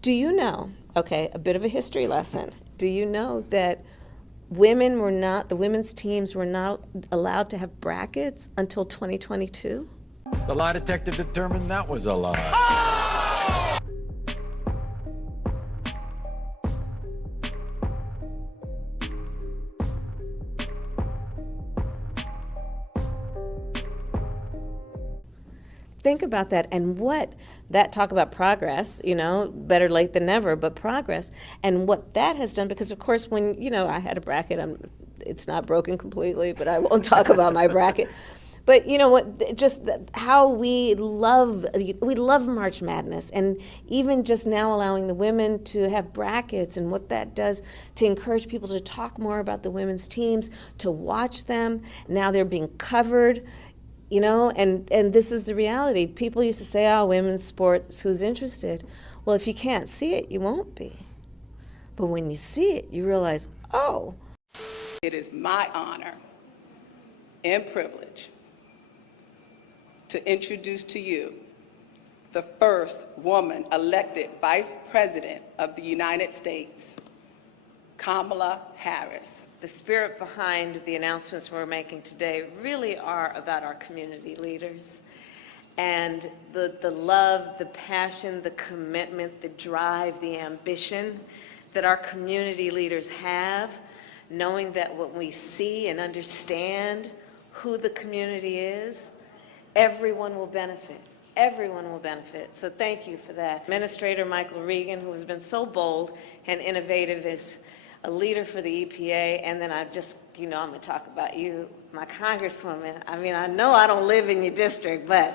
Do you know, okay, a bit of a history lesson. Do you know that the women's teams were not allowed to have brackets until 2022? The lie detector determined that was a lie. Think about that, and talk about progress, better late than never, but progress, and what that has done, because of course when, I had a bracket, it's not broken completely, but I won't talk about my bracket. But you know what, just how we love March Madness, and even just now allowing the women to have brackets, and what that does to encourage people to talk more about the women's teams, to watch them. Now they're being covered. And this is the reality. People used to say, oh, women's sports, who's interested? Well, if you can't see it, you won't be. But when you see it, you realize, oh. It is my honor and privilege to introduce to you the first woman elected Vice President of the United States, Kamala Harris. The spirit behind the announcements we're making today really are about our community leaders. And the love, the passion, the commitment, the drive, the ambition that our community leaders have, knowing that when we see and understand who the community is, everyone will benefit. Everyone will benefit. So thank you for that. Administrator Michael Regan, who has been so bold and innovative, is a leader for the EPA, and then I'm going to talk about you, my Congresswoman. I mean, I know I don't live in your district, but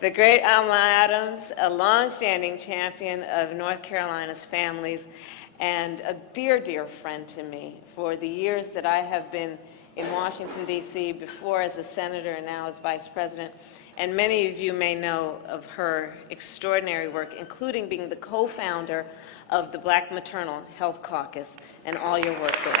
the great Alma Adams, a longstanding champion of North Carolina's families, and a dear, dear friend to me for the years that I have been in Washington, D.C., before as a senator and now as vice president. And many of you may know of her extraordinary work, including being the co-founder of the Black Maternal Health Caucus and all your work there.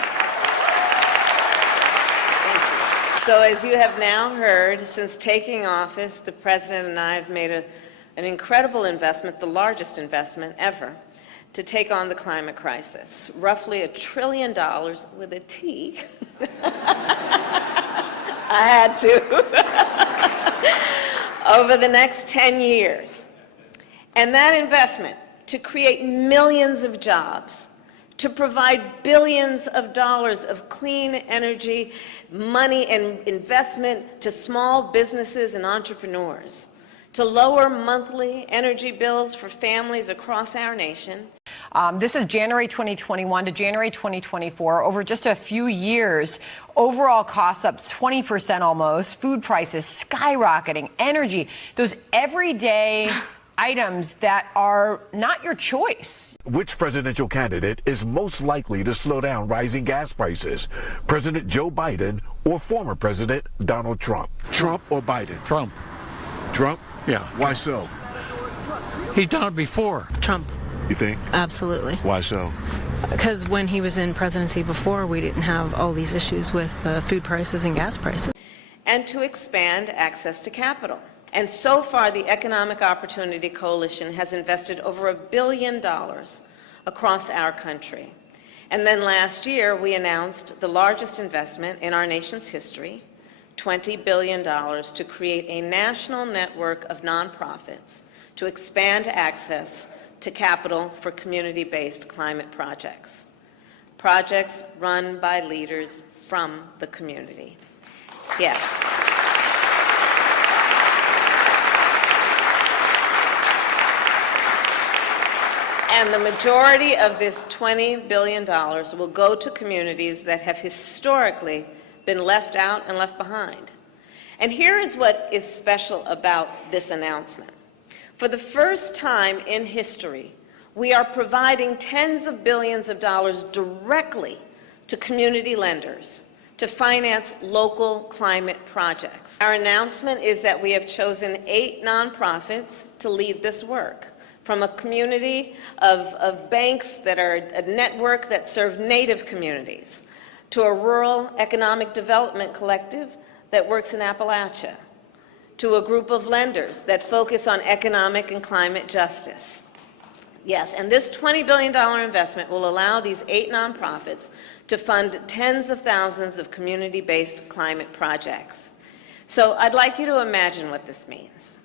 Thank you. So as you have now heard, since taking office, the President and I have made an incredible investment, the largest investment ever, to take on the climate crisis. Roughly $1 trillion with a T. I had to. Over the next 10 years. And that investment to create millions of jobs, to provide billions of dollars of clean energy, money and investment to small businesses and entrepreneurs, to lower monthly energy bills for families across our nation. This is January 2021 to January 2024. Over just a few years, overall costs up 20% almost, food prices skyrocketing, energy, those everyday items that are not your choice. Which presidential candidate is most likely to slow down rising gas prices? President Joe Biden or former President Donald Trump? Trump or Biden? Trump. Trump? Yeah. Why so? He's done it before. Trump. You think? Absolutely. Why so? Because when he was in presidency before, we didn't have all these issues with food prices and gas prices. And to expand access to capital. And so far, the Economic Opportunity Coalition has invested over $1 billion across our country. And then last year, we announced the largest investment in our nation's history, $20 billion, to create a national network of nonprofits to expand access to capital for community-based climate projects. Projects run by leaders from the community. Yes. And the majority of this $20 billion will go to communities that have historically been left out and left behind. And here is what is special about this announcement. For the first time in history, we are providing tens of billions of dollars directly to community lenders to finance local climate projects. Our announcement is that we have chosen 8 nonprofits to lead this work, from a community of banks that are a network that serve Native communities, to a rural economic development collective that works in Appalachia, to a group of lenders that focus on economic and climate justice, Yes, and this $20 billion investment will allow these 8 nonprofits to fund tens of thousands of community-based climate projects. So I'd like you to imagine what this means.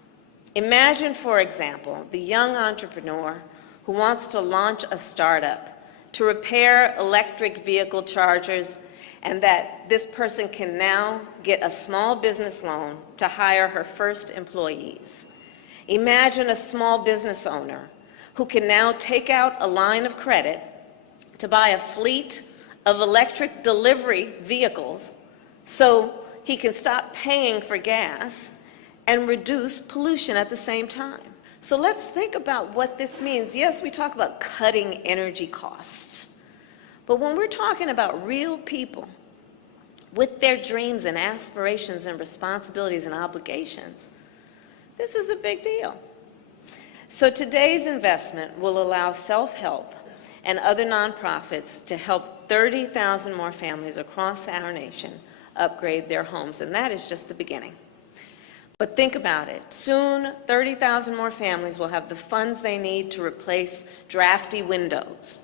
Imagine, for example, the young entrepreneur who wants to launch a startup to repair electric vehicle chargers, and that this person can now get a small business loan to hire her first employees. Imagine a small business owner who can now take out a line of credit to buy a fleet of electric delivery vehicles so he can stop paying for gas and reduce pollution at the same time. So let's think about what this means. Yes, we talk about cutting energy costs, but when we're talking about real people with their dreams and aspirations and responsibilities and obligations, this is a big deal. So today's investment will allow self-help and other nonprofits to help 30,000 more families across our nation upgrade their homes, and that is just the beginning. But think about it. Soon, 30,000 more families will have the funds they need to replace drafty windows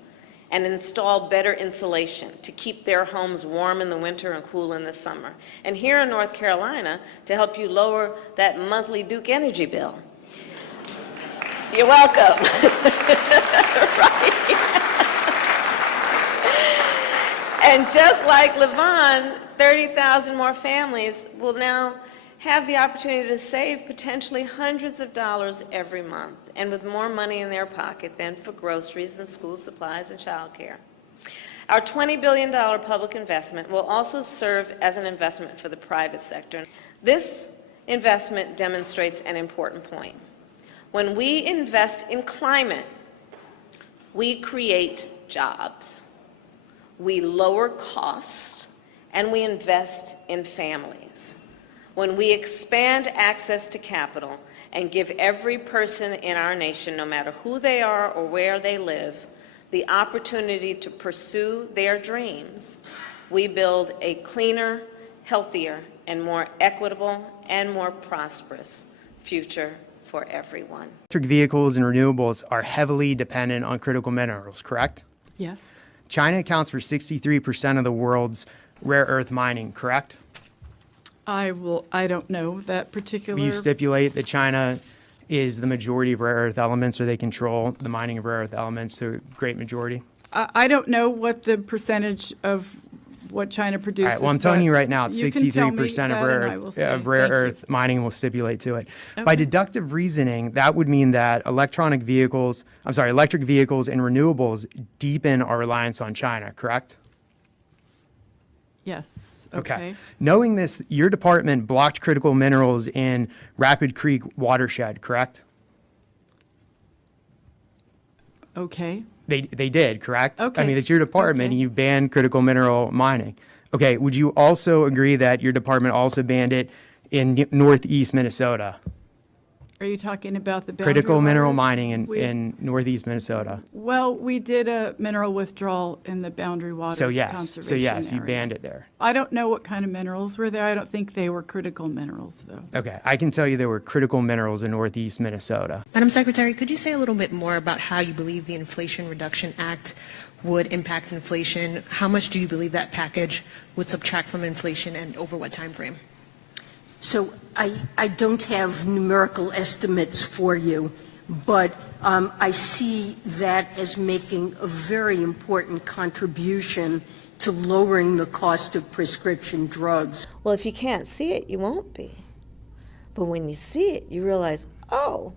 and install better insulation to keep their homes warm in the winter and cool in the summer. And here in North Carolina, to help you lower that monthly Duke Energy bill. You're welcome. Right? And just like Levon, 30,000 more families will now have the opportunity to save potentially hundreds of dollars every month, and with more money in their pocket than for groceries and school supplies and childcare. Our $20 billion public investment will also serve as an investment for the private sector. This investment demonstrates an important point. When we invest in climate, we create jobs, we lower costs, and we invest in families. When we expand access to capital and give every person in our nation, no matter who they are or where they live, the opportunity to pursue their dreams, we build a cleaner, healthier, and more equitable and more prosperous future for everyone. Electric vehicles and renewables are heavily dependent on critical minerals, correct? Yes. China accounts for 63% of the world's rare earth mining, correct? I don't know that particular. Will you stipulate that China is the majority of rare earth elements, or they control the mining of rare earth elements to a great majority? I don't know what the percentage of what China produces. All right, well, I'm telling you right now, it's you can tell me 63% that of rare earth mining will stipulate to it. Okay. By deductive reasoning, that would mean that electric vehicles and renewables deepen our reliance on China, correct? Yes. Okay. Knowing this, your department blocked critical minerals in Rapid Creek watershed, correct? Okay. They did, correct? Okay. I mean, it's your department, and you banned critical mineral mining. Okay. Would you also agree that your department also banned it in northeast Minnesota? Are you talking about the boundary critical mineral waters? mining in northeast Minnesota? Well, we did a mineral withdrawal in the boundary waters conservation you area. banned it there. I don't know what kind of minerals were there. I don't think they were critical minerals, though. Okay, I can tell you there were critical minerals in northeast Minnesota. Madam Secretary, could you say a little bit more about how you believe the Inflation Reduction Act would impact inflation? How much do you believe that package would subtract from inflation, and over what time frame? So I don't have numerical estimates for you, but I see that as making a very important contribution to lowering the cost of prescription drugs. Well, if you can't see it, you won't be. But when you see it, you realize, oh,